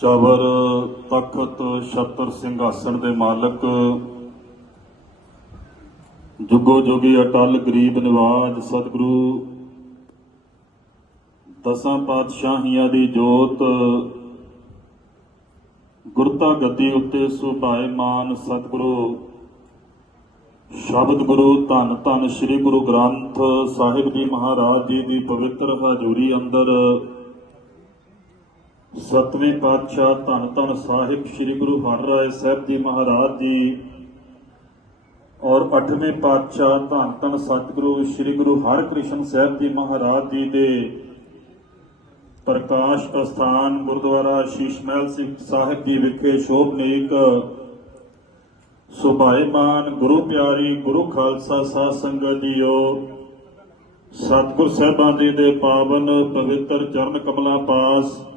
ਚਵਰ ਤਖਤ ਛਤਰ ਸਿੰਘਾਸਣ ਦੇ ਮਾਲਕ, ਜੁਗੋ ਜੋਗੀ ਅਟਲ ਗਰੀਬ ਨਿਵਾਜ ਸਤਿਗੁਰੂ, ਦਸਾਂ ਪਾਤਸ਼ਾਹੀਆਂ ਦੀ ਜੋਤ, ਗੁਰਤਾ ਗੱਦੀ ਉੱਤੇ ਸੁਭਾਇਮਾਨ ਸਤਿਗੁਰੂ, ਸ਼ਬਦ ਗੁਰੂ, ਧੰਨ ਧੰਨ ਸ੍ਰੀ ਗੁਰੂ ਗ੍ਰੰਥ ਸਾਹਿਬ ਜੀ ਮਹਾਰਾਜ ਜੀ ਦੀ ਪਵਿੱਤਰ ਹਜ਼ੂਰੀ ਅੰਦਰ ਸਤਵੇਂ ਪਾਤਸ਼ਾਹ ਧੰਨ ਧੰਨ ਸਾਹਿਬ ਸ੍ਰੀ ਗੁਰੂ ਹਰਿਰਾਏ ਸਾਹਿਬ ਜੀ ਮਹਾਰਾਜ ਜੀ ਔਰ ਅੱਠਵੇਂ ਪਾਤਸ਼ਾਹ ਧੰਨ ਧੰਨ ਸਤਿਗੁਰੂ ਸ੍ਰੀ ਗੁਰੂ ਹਰਿਕ੍ਰਿਸ਼ਨ ਸਾਹਿਬ ਜੀ ਮਹਾਰਾਜ ਜੀ ਦੇ ਪ੍ਰਕਾਸ਼ ਅਸਥਾਨ ਗੁਰਦੁਆਰਾ ਸ਼ੀਸ਼ਮਹਿਲ ਸਿੰਘ ਸਾਹਿਬ ਜੀ ਵਿਖੇ ਸ਼ੋਭਨੀਕ ਸੁਭਾਇਮਾਨ ਗੁਰੂ ਪਿਆਰੀ, ਗੁਰੂ ਖਾਲਸਾ ਸਾਧ ਸੰਗਤ ਜੀਓ, ਸਤਿਗੁਰ ਸਾਹਿਬਾਂ ਜੀ ਦੇ ਪਾਵਨ ਪਵਿੱਤਰ ਚਰਨ ਕਮਲਾ ਪਾਸ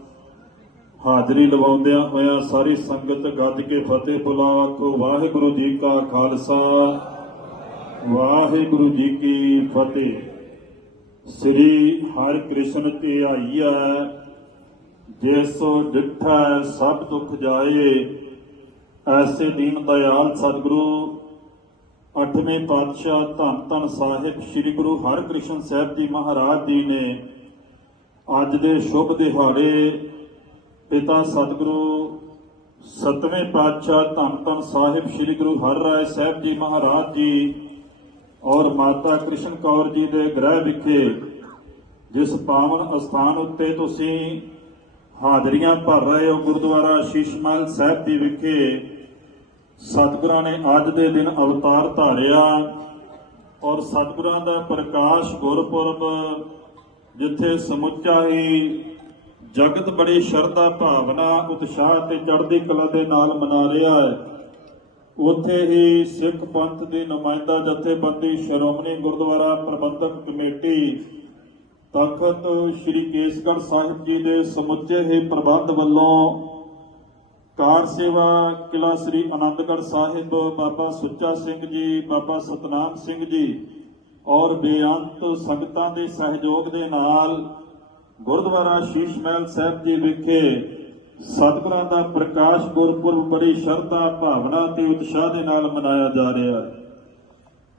ਹਾਜ਼ਰੀ ਲਵਾਉਂਦਿਆਂ ਹੋਇਆਂ ਸਾਰੀ ਸੰਗਤ ਗੱਜ ਕੇ ਫਤਿਹ ਬੁਲਾਓ ਵਾਹਿਗੁਰੂ ਜੀ ਕਾ ਖਾਲਸਾ। ਵਾਹਿਗੁਰੂ ਜੀ ਕੀ ਫਤਿਹ। ਸ੍ਰੀ ਹਰਿ ਕ੍ਰਿਸ਼ਨ ਤੇ ਧਿਆਈਐ ਜੇਸੋ ਡਿਠਾ ਸਭ ਦੁੱਖ ਜਾਏ, ਐਸੇ ਦੀਨ ਦਇਆਲ ਸਤਿਗੁਰੂ। ਅੱਠਵੇਂ ਪਾਤਸ਼ਾਹ ਧੰਨ ਧੰਨ ਸਾਹਿਬ ਸ੍ਰੀ ਗੁਰੂ ਹਰਿਕ੍ਰਿਸ਼ਨ ਸਾਹਿਬ ਜੀ ਮਹਾਰਾਜ ਜੀ ਨੇ ਅੱਜ ਦੇ ਸ਼ੁਭ ਦਿਹਾੜੇ ਪਿਤਾ ਸਤਿਗੁਰੂ, ਸਤਵੇਂ ਪਾਤਸ਼ਾਹ ਧੰਨ ਧੰਨ ਸਾਹਿਬ ਸ੍ਰੀ ਗੁਰੂ ਹਰਿਰਾਏ ਸਾਹਿਬ ਜੀ ਮਹਾਰਾਜ ਜੀ ਔਰ ਮਾਤਾ ਕ੍ਰਿਸ਼ਨ ਕੌਰ ਜੀ ਦੇ ਗ੍ਰਹਿ ਵਿਖੇ, ਜਿਸ ਪਾਵਨ ਅਸਥਾਨ ਉੱਤੇ ਤੁਸੀਂ ਹਾਜ਼ਰੀਆਂ ਭਰ ਰਹੇ ਹੋ ਗੁਰਦੁਆਰਾ ਸ਼ੀਸ਼ਮਹਿਲ ਸਾਹਿਬ ਜੀ ਵਿਖੇ, ਸਤਿਗੁਰਾਂ ਨੇ ਅੱਜ ਦੇ ਦਿਨ ਅਵਤਾਰ ਧਾਰਿਆ ਔਰ ਸਤਿਗੁਰਾਂ ਦਾ ਪ੍ਰਕਾਸ਼ ਗੁਰਪੁਰਬ ਜਿੱਥੇ ਸਮੁੱਚਾ ਹੀ ਜਗਤ ਬੜੀ ਸ਼ਰਧਾ ਭਾਵਨਾ ਉਤਸ਼ਾਹ ਤੇ ਚੜ੍ਹਦੀ ਕਲਾ ਦੇ ਨਾਲ ਮਨਾ ਰਿਹਾ ਹੈ। ਉੱਥੇ ਹੀ ਸਿੱਖ ਪੰਥ ਦੀ ਨੁਮਾਇੰਦਾ, ਜਥੇਬੰਦੀ, ਸ਼੍ਰੋਮਣੀ ਗੁਰਦੁਆਰਾ ਪ੍ਰਬੰਧਕ ਕਮੇਟੀ ਤਖਤ ਸ੍ਰੀ ਕੇਸਗੜ੍ਹ ਸਾਹਿਬ ਜੀ ਦੇ ਸਮੁੱਚੇ ਹੀ ਪ੍ਰਬੰਧ ਵੱਲੋਂ ਕਾਰ ਸੇਵਾ ਕਿਲਾ ਸ੍ਰੀ ਅਨੰਦਗੜ੍ਹ ਸਾਹਿਬ, ਬਾਬਾ ਸੁੱਚਾ ਸਿੰਘ ਜੀ, ਬਾਬਾ ਸਤਨਾਮ ਸਿੰਘ ਜੀ ਔਰ ਬੇਅੰਤ ਸੰਗਤਾਂ ਦੇ ਸਹਿਯੋਗ ਦੇ ਨਾਲ ਗੁਰਦੁਆਰਾ ਸ਼ੀਸ਼ ਮਹਿਲ ਸਾਹਿਬ ਜੀ ਵਿਖੇ ਸਤਿਗੁਰਾਂ ਦਾ ਪ੍ਰਕਾਸ਼ ਗੁਰਪੁਰਬ ਬੜੀ ਸ਼ਰਧਾ, ਭਾਵਨਾ ਤੇ ਉਤਸ਼ਾਹ ਦੇ ਨਾਲ ਮਨਾਇਆ ਜਾ ਰਿਹਾ ਹੈ।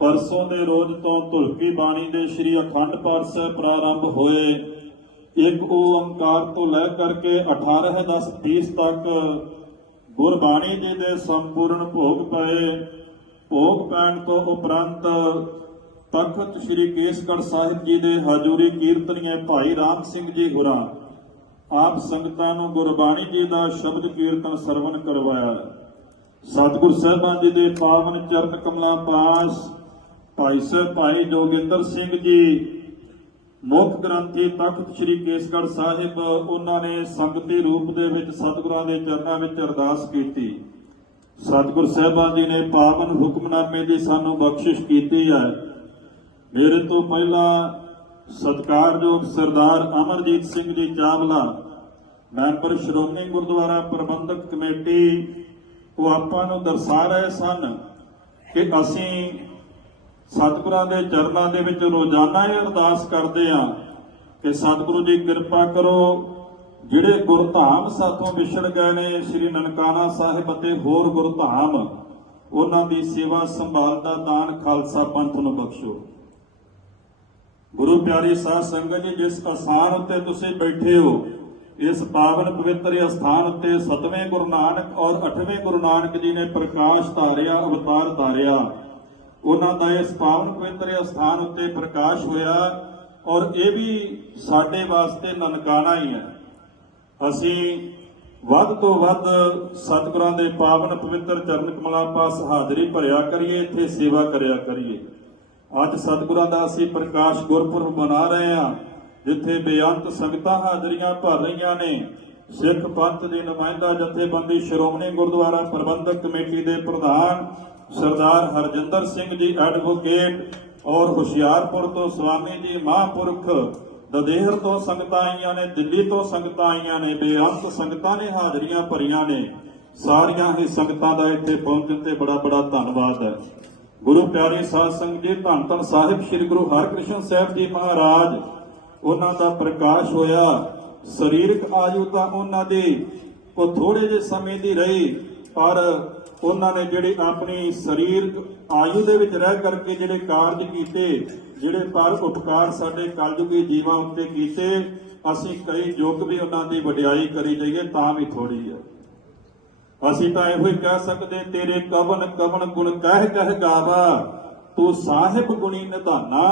ਪਰਸੋਂ ਦੇ ਰੋਜ਼ ਤੋਂ ਧੁਲਕੀ ਬਾਣੀ ਦੇ ਸ੍ਰੀ ਅਖੰਡ ਪਾਠ ਸਾਹਿਬ ਪ੍ਰਾਰੰਭ ਹੋਏ। ਇੱਕ ਓੰਕਾਰ ਤੋਂ ਲੈ ਕਰਕੇ 18 10 30 ਤੱਕ ਗੁਰਬਾਣੀ ਜੀ ਦੇ ਸੰਪੂਰਨ ਭੋਗ ਪਏ। ਭੋਗ ਪੈਣ ਤੋਂ ਉਪਰੰਤ ਤਖਤ ਸ੍ਰੀ ਕੇਸਗੜ੍ਹ ਸਾਹਿਬ ਜੀ ਦੇ ਹਜ਼ੂਰੀ ਕੀਰਤਨੀਏ ਭਾਈ ਰਾਮ ਸਿੰਘ ਜੀ ਹੁਰਾ, ਆਪ ਸੰਗਤਾਂ ਨੂੰ ਗੁਰਬਾਣੀ ਜੀ ਦਾ ਸ਼ਬਦ ਕੀਰਤਨ ਸਰਵਨ ਕਰਵਾਇਆ। ਸਤਿਗੁਰ ਸਾਹਿਬਾਨ ਜੀ ਦੇ ਪਾਵਨ ਚਰਨ ਕਮਲਾਂ ਪਾਸ ਭਾਈ ਸਾਹਿਬ ਭਾਈ ਜੋਗਿੰਦਰ ਸਿੰਘ ਜੀ, ਮੁੱਖ ਗ੍ਰੰਥੀ ਤਖਤ ਸ੍ਰੀ ਕੇਸਗੜ੍ਹ ਸਾਹਿਬ, ਉਹਨਾਂ ਨੇ ਸੰਗਤੀ ਰੂਪ ਦੇ ਵਿੱਚ ਸਤਿਗੁਰਾਂ ਦੇ ਚਰਨਾਂ ਵਿੱਚ ਅਰਦਾਸ ਕੀਤੀ। ਸਤਿਗੁਰ ਸਾਹਿਬਾਨ ਜੀ ਨੇ ਪਾਵਨ ਹੁਕਮਨਾਮੇ ਦੀ ਸਾਨੂੰ ਬਖਸ਼ਿਸ਼ ਕੀਤੀ ਹੈ। ਮੇਰੇ ਤੋਂ ਪਹਿਲਾਂ ਸਤਿਕਾਰਯੋਗ ਸਰਦਾਰ ਅਮਰਜੀਤ ਸਿੰਘ ਜੀ ਚਾਵਲਾ, ਮੈਂਬਰ ਸ਼੍ਰੋਮਣੀ ਗੁਰਦੁਆਰਾ ਪ੍ਰਬੰਧਕ ਕਮੇਟੀ, ਉਹ ਆਪਾਂ ਨੂੰ ਦਰਸਾ ਰਹੇ ਸਨ ਕਿ ਅਸੀਂ ਸਤਿਗੁਰਾਂ ਦੇ ਚਰਨਾਂ ਦੇ ਵਿੱਚ ਰੋਜ਼ਾਨਾ ਹੀ ਅਰਦਾਸ ਕਰਦੇ ਹਾਂ ਕਿ ਸਤਿਗੁਰੂ ਜੀ ਕਿਰਪਾ ਕਰੋ, ਜਿਹੜੇ ਗੁਰਧਾਮ ਸਾਥੋਂ ਵਿਛੜ ਗਏ ਨੇ, ਸ੍ਰੀ ਨਨਕਾਣਾ ਸਾਹਿਬ ਅਤੇ ਹੋਰ ਗੁਰਧਾਮ, ਉਹਨਾਂ ਦੀ ਸੇਵਾ ਸੰਭਾਲ ਦਾ ਦਾਨ ਖਾਲਸਾ ਪੰਥ ਨੂੰ ਬਖਸ਼ੋ। ਗੁਰੂ ਪਿਆਰੀ ਸਾਧ ਸੰਗਤ ਜੀ, ਜਿਸ ਅਸਥਾਨ ਉੱਤੇ ਤੁਸੀਂ ਬੈਠੇ ਹੋ, ਇਸ ਪਾਵਨ ਪਵਿੱਤਰ ਅਸਥਾਨ ਉੱਤੇ ਸਤਵੇਂ ਗੁਰੂ ਨਾਨਕ ਔਰ ਅਠਵੇਂ ਗੁਰੂ ਨਾਨਕ ਜੀ ਨੇ ਪ੍ਰਕਾਸ਼ ਧਾਰਿਆ, ਅਵਤਾਰ ਧਾਰਿਆ। ਉਹਨਾਂ ਦਾ ਇਸ ਪਾਵਨ ਪਵਿੱਤਰ ਅਸਥਾਨ ਉੱਤੇ ਪ੍ਰਕਾਸ਼ ਹੋਇਆ ਔਰ ਇਹ ਵੀ ਸਾਡੇ ਵਾਸਤੇ ਨਨਕਾਣਾ ਹੀ ਹੈ। ਅਸੀਂ ਵੱਧ ਤੋਂ ਵੱਧ ਸਤਿਗੁਰਾਂ ਦੇ ਪਾਵਨ ਪਵਿੱਤਰ ਚਰਨ ਕਮਲਾਂ ਪਾਸ ਹਾਜ਼ਰੀ ਭਰਿਆ ਕਰੀਏ, ਇੱਥੇ ਸੇਵਾ ਕਰਿਆ ਕਰੀਏ। ਅੱਜ ਸਤਿਗੁਰਾਂ ਦਾ ਅਸੀਂ ਪ੍ਰਕਾਸ਼ ਗੁਰਪੁਰਬ ਮਨਾ ਰਹੇ ਹਾਂ, ਜਿੱਥੇ ਬੇਅੰਤ ਸੰਗਤਾਂ ਹਾਜ਼ਰੀਆਂ ਭਰ ਰਹੀਆਂ ਨੇ। ਸਿੱਖ ਪੰਥ ਦੀ ਨੁਮਾਇੰਦਾ ਜਥੇਬੰਦੀ ਸ਼੍ਰੋਮਣੀ ਗੁਰਦੁਆਰਾ ਪ੍ਰਬੰਧਕ ਕਮੇਟੀ ਦੇ ਪ੍ਰਧਾਨ ਸਰਦਾਰ ਹਰਜਿੰਦਰ ਸਿੰਘ ਜੀ ਐਡਵੋਕੇਟ ਔਰ ਹੁਸ਼ਿਆਰਪੁਰ ਤੋਂ ਸਵਾਮੀ ਜੀ ਮਹਾਂਪੁਰਖ ਦਦੇਹਰ ਤੋਂ ਸੰਗਤਾਂ ਆਈਆਂ ਨੇ, ਦਿੱਲੀ ਤੋਂ ਸੰਗਤਾਂ ਆਈਆਂ ਨੇ, ਬੇਅੰਤ ਸੰਗਤਾਂ ਨੇ ਹਾਜ਼ਰੀਆਂ ਭਰੀਆਂ ਨੇ। ਸਾਰੀਆਂ ਹੀ ਸੰਗਤਾਂ ਦਾ ਇੱਥੇ ਪਹੁੰਚਣ ਤੇ ਬੜਾ ਬੜਾ ਧੰਨਵਾਦ ਹੈ। ਗੁਰੂ ਪਿਆਰੇ ਸਾਧ ਸੰਗਤ ਜੀ, ਧੰਨ ਧੰਨ ਸਾਹਿਬ, ਸ੍ਰੀ ਗੁਰੂ ਹਰਕ੍ਰਿਸ਼ਨ ਸਾਹਿਬ ਜੀ ਮਹਾਰਾਜ। ਉਹਨਾਂ ਦਾ ਪ੍ਰਕਾਸ਼ ਹੋਇਆ, ਸਰੀਰਕ ਆਯੂ ਤਾਂ ਉਹਨਾਂ ਦੀ ਉਹ ਥੋੜੇ ਜਿਹੇ ਸਮੇਂ ਦੀ ਰਹੀ, ਪਰ ਉਹਨਾਂ ਨੇ ਜਿਹੜੇ ਆਪਣੀ ਸਰੀਰਕ ਆਯੂ ਦੇ ਵਿੱਚ ਰਹਿ ਕਰਕੇ ਜਿਹੜੇ ਕਾਰਜ ਕੀਤੇ, ਜਿਹੜੇ ਪਰ ਉਪਕਾਰ ਸਾਡੇ ਕਲਯੁਗੀ ਜੀਵਾਂ ਉੱਤੇ ਕੀਤੇ, ਅਸੀਂ ਕਈ ਯੁੱਗ ਵੀ ਉਹਨਾਂ ਦੀ ਵਡਿਆਈ ਕਰੀ ਜਾਈਏ ਤਾਂ ਵੀ ਥੋੜੀ ਹੈ। ਅਸੀਂ ਤਾਂ ਇਹੋ ਹੀ ਕਹਿ ਸਕਦੇ, ਤੇਰੇ ਕਵਨ ਕਵਨ ਗੁਣ ਕਹਿ ਕਹਿ ਗਾਵਾ। ਤੂੰ ਸਾਹਿਬ ਗੁਣੀ ਨਿਧਾਨਾ,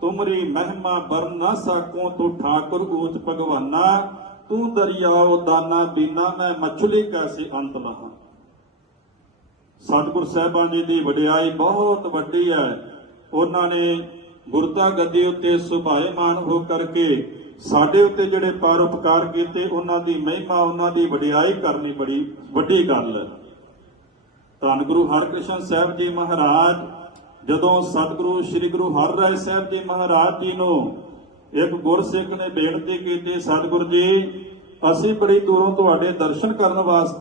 ਤੁਮਰੀ ਮਹਿਮਾ ਬਰਨ ਨਾ ਸਾਕੋ ਤੂੰ ਠਾਕੁਰ ਊਚ ਭਗਵਾਨਾ। ਤੂੰ ਦਰਿਆਓ ਦਾਨਾ ਬੀਨਾ, ਮੈਂ ਮਛਲੀ ਕੈਸੇ ਅੰਤ ਲਹਾਂ ਸਤਿਗੁਰ ਸਾਹਿਬਾਨ ਜੀ ਦੀ ਵਡਿਆਈ ਬਹੁਤ ਵੱਡੀ ਹੈ। ਉਹਨਾਂ ਨੇ ਗੁਰਤਾ ਗੱਦੀ ਉੱਤੇ ਸੁਭਾਏਮਾਨ ਹੋ ਕਰਕੇ ਸਾਡੇ ਉੱਤੇ ਜਿਹੜੇ ਪਰਉਪਕਾਰ ਕੀਤੇ, ਉਹਨਾਂ ਦੀ ਮਹਿਮਾ, ਉਹਨਾਂ ਦੀ ਵਡਿਆਈ ਕਰਨੀ ਬੜੀ ਵੱਡੀ ਗੱਲ ਹੈ। ਧੰਨ ਗੁਰੂ ਹਰਕ੍ਰਿਸ਼ਨ ਸਾਹਿਬ ਜੀ ਮਹਾਰਾਜ, ਜਦੋਂ ਸਤਿਗੁਰੂ ਸ੍ਰੀ ਗੁਰੂ ਹਰਿਰਾਏ ਸਾਹਿਬ ਜੀ ਮਹਾਰਾਜ ਜੀ ਨੂੰ ਇੱਕ ਗੁਰਸਿੱਖ ਨੇ ਬੇਨਤੀ ਕੀਤੀ, ਸਤਿਗੁਰ ਜੀ, ਅਸੀਂ ਬੜੀ ਦੂਰੋਂ ਤੁਹਾਡੇ ਦਰਸ਼ਨ ਕਰਨ ਵਾਸਤੇ